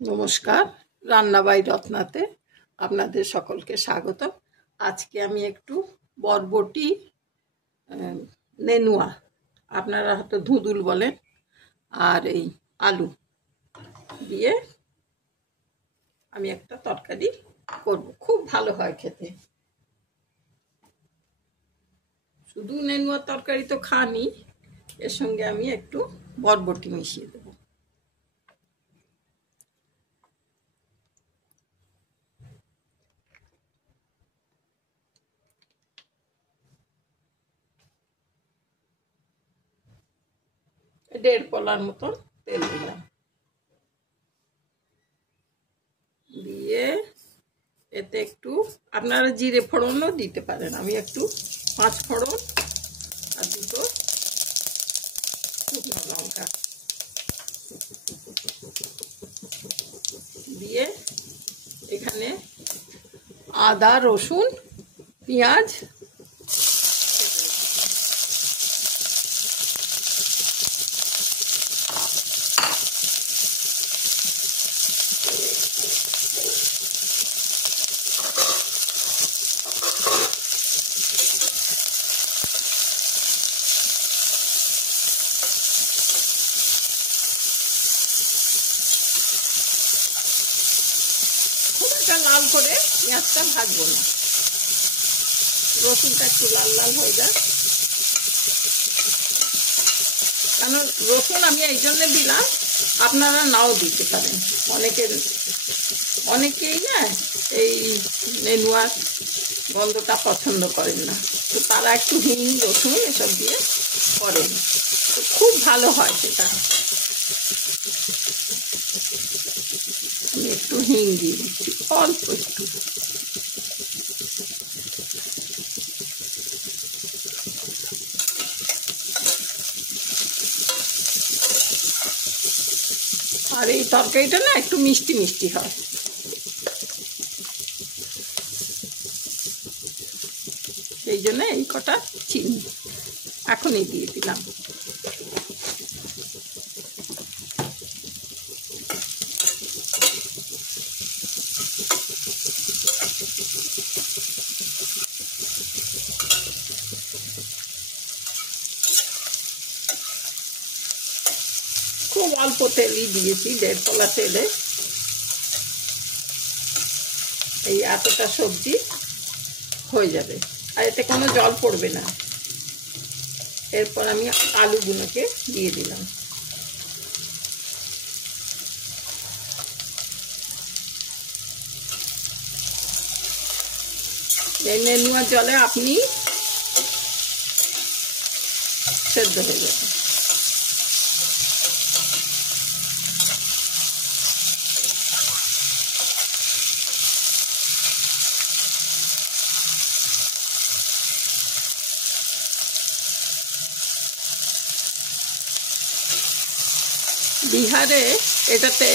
নমস্কার, রান্না বাই রত্নাতে আপনাদের সকলকে স্বাগত। আজকে আমি একটু বরবটি, নেনুয়া, আপনারা হয়তো ধুঁদুল বলেন, আর এই আলু দিয়ে আমি একটা তরকারি করব। খুব ভালো হয় খেতে। শুধু নেনুয়ার তরকারি তো খানি, এর সঙ্গে আমি একটু বরবটি মিশিয়ে দেবো। দেড় কলার মতন তেল দিলাম, দিয়ে এতে একটু আপনারা জিরে ফোড়নও দিতে পারেন। আমি একটু 5 ফোড়ন আর 2টো শুকনো লঙ্কা দিয়ে এখানে আদা, রসুন, পেঁয়াজ খুব একটা লাল করে পেঁয়াজটা ভাজবো না, রসুনটা একটু লাল লাল হয়ে যায়। কারণ রসুন আমি এই জন্য দিলাম, আপনারা নাও দিতে পারেন। অনেকেই না এই নেনুয়ার গন্ধটা পছন্দ করেন না, তো তারা একটু হিং, রসুন এসব দিয়ে করেন, তো খুব ভালো হয় সেটা। আমি একটু হিং দিয়ে দিচ্ছি, অল্প একটু। আর এই তরকারিটা না একটু মিষ্টি মিষ্টি হয়, সেই জন্য এই কটা চিনি এখনই দিয়ে দিলাম। খুব অল্প তেলই দিয়েছি, 1.5 কলা তেলে এই এতটা সবজি হয়ে যাবে, আর এতে কোনো জল পড়বে না। এরপর আমি আলুগুলোকে দিয়ে দিলাম। এই নেনুয়ার জলে আপনি সেদ্ধ হয়ে যাবে। বিহারে এটাতে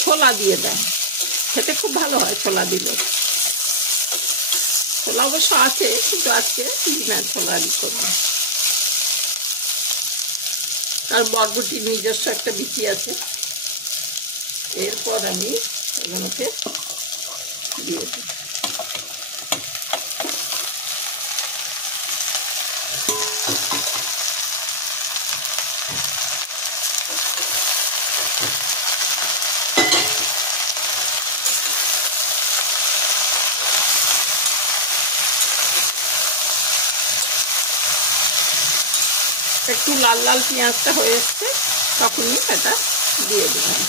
ছোলা দিয়ে দেয়, খেতে খুব ভালো হয় ছোলা দিলে। ছোলা অবশ্য আছে, কিন্তু আজকে বিনা ছোলারই করবো। আর বরবটির নিজস্ব একটা বিচি আছে। এরপর আমি এগুলোকে দিয়ে দিই। একটু লাল লাল পেঁয়াজটা হয়ে এসছে, তখনই এটা দিয়ে দিলাম।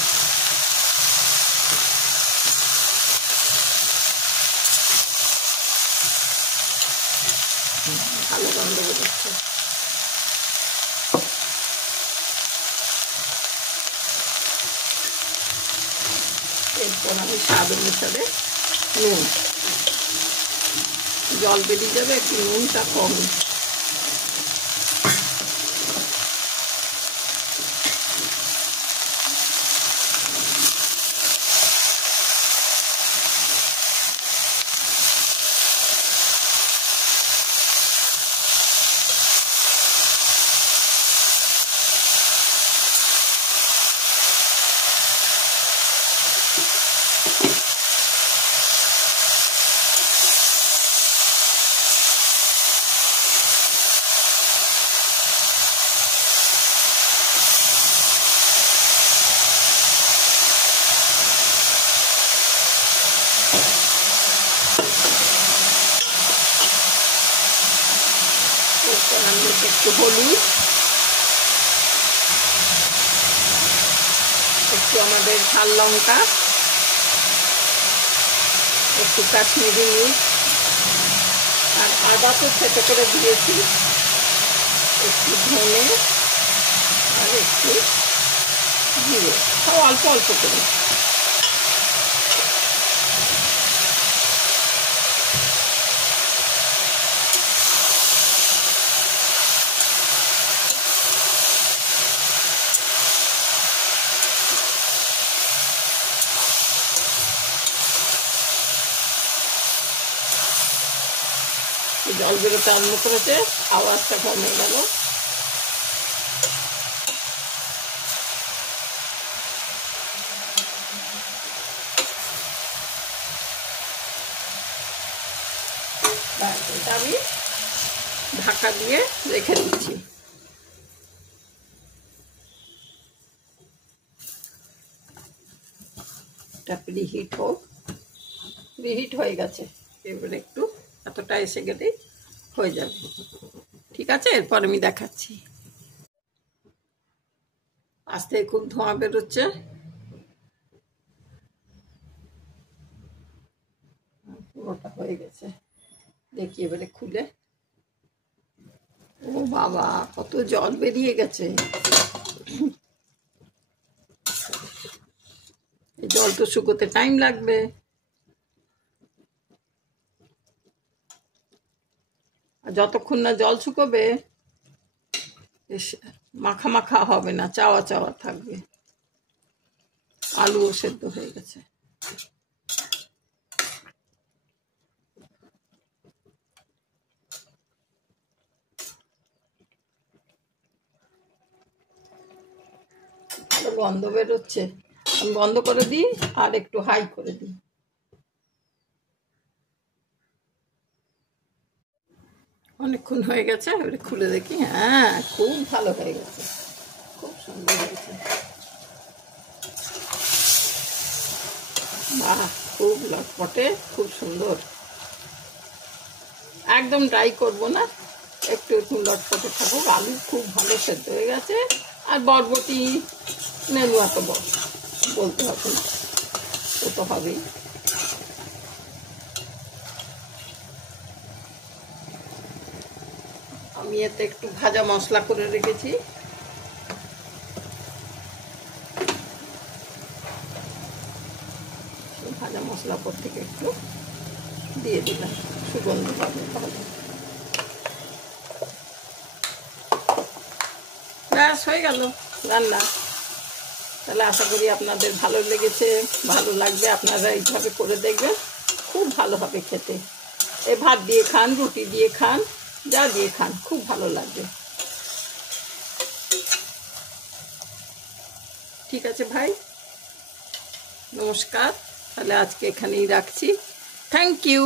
ভালো গন্ধ বেরোচ্ছে। এরপর আমি স্বাদ অনুসারে নুন, জল বেরিয়ে যাবে, একটু নুনটা কম। একটু হলুদ, একটু আমাদের ঝাল লঙ্কা, একটু কাশ্মীরি মির্চ, আর আদা তো থেতো করে দিয়েছি, একটু ধনে আর একটু জিরে, সব অল্প অল্প করে। জল বেরোতে আরম্ভ করেছে, আওয়াজটা কমে গেল। এটা আমি ঢাকা দিয়ে রেখে দিচ্ছি। এটা প্রিহিট হোক, প্রিহিট হয়ে গেছে, এবারে একটু এতটা এসে গেলেই হয়ে যাবে। ঠিক আছে, এরপর আমি দেখাচ্ছি। আস্তে খুব ধোঁয়া বেরোচ্ছে, পুরোটা হয়ে গেছে। দেখি এবারে খুলে, ও বাবা কত জল বেরিয়ে গেছে। এই জল তো শুকোতে টাইম লাগবে, আর যতক্ষণ না জল শুকোবে মাখা মাখা হবে না, চাওয়া চাওয়া থাকবে। আলুও সেদ্ধ হয়ে গেছে। ভালো গন্ধ বেরোচ্ছে, আমি বন্ধ করে দিই আর একটু হাই করে দিই। অনেকক্ষণ হয়ে গেছে, এবারে খুলে দেখি। হ্যাঁ, খুব ভালো হয়ে গেছে, খুব সুন্দর হয়েছে। বাহ, খুব লটপটে, খুব সুন্দর। একদম ড্রাই করব না, একটু একটু লটপটে থাকুক। আলু খুব ভালো সেদ্ধ হয়ে গেছে, আর বরবটি নেনুয়া তো বলতে হবে না, ও তো হবেই। আমি এতে একটু ভাজা মশলা করে রেখেছি, ভাজা মশলা পর থেকে একটু দিয়ে দিলাম, সুগন্ধ পাবে ভালো। ব্যাস হয়ে গেল রান্না। তাহলে আশা করি আপনাদের ভালো লেগেছে, ভালো লাগবে। আপনারা এইভাবে করে দেখবেন, খুব ভালো হবে খেতে। এ ভাত দিয়ে খান, রুটি দিয়ে খান, যা দিয়ে খান, খুব ভালো লাগবে। ঠিক আছে ভাই, নমস্কার। তাহলে আজকে এখানেই রাখছি। Thank you.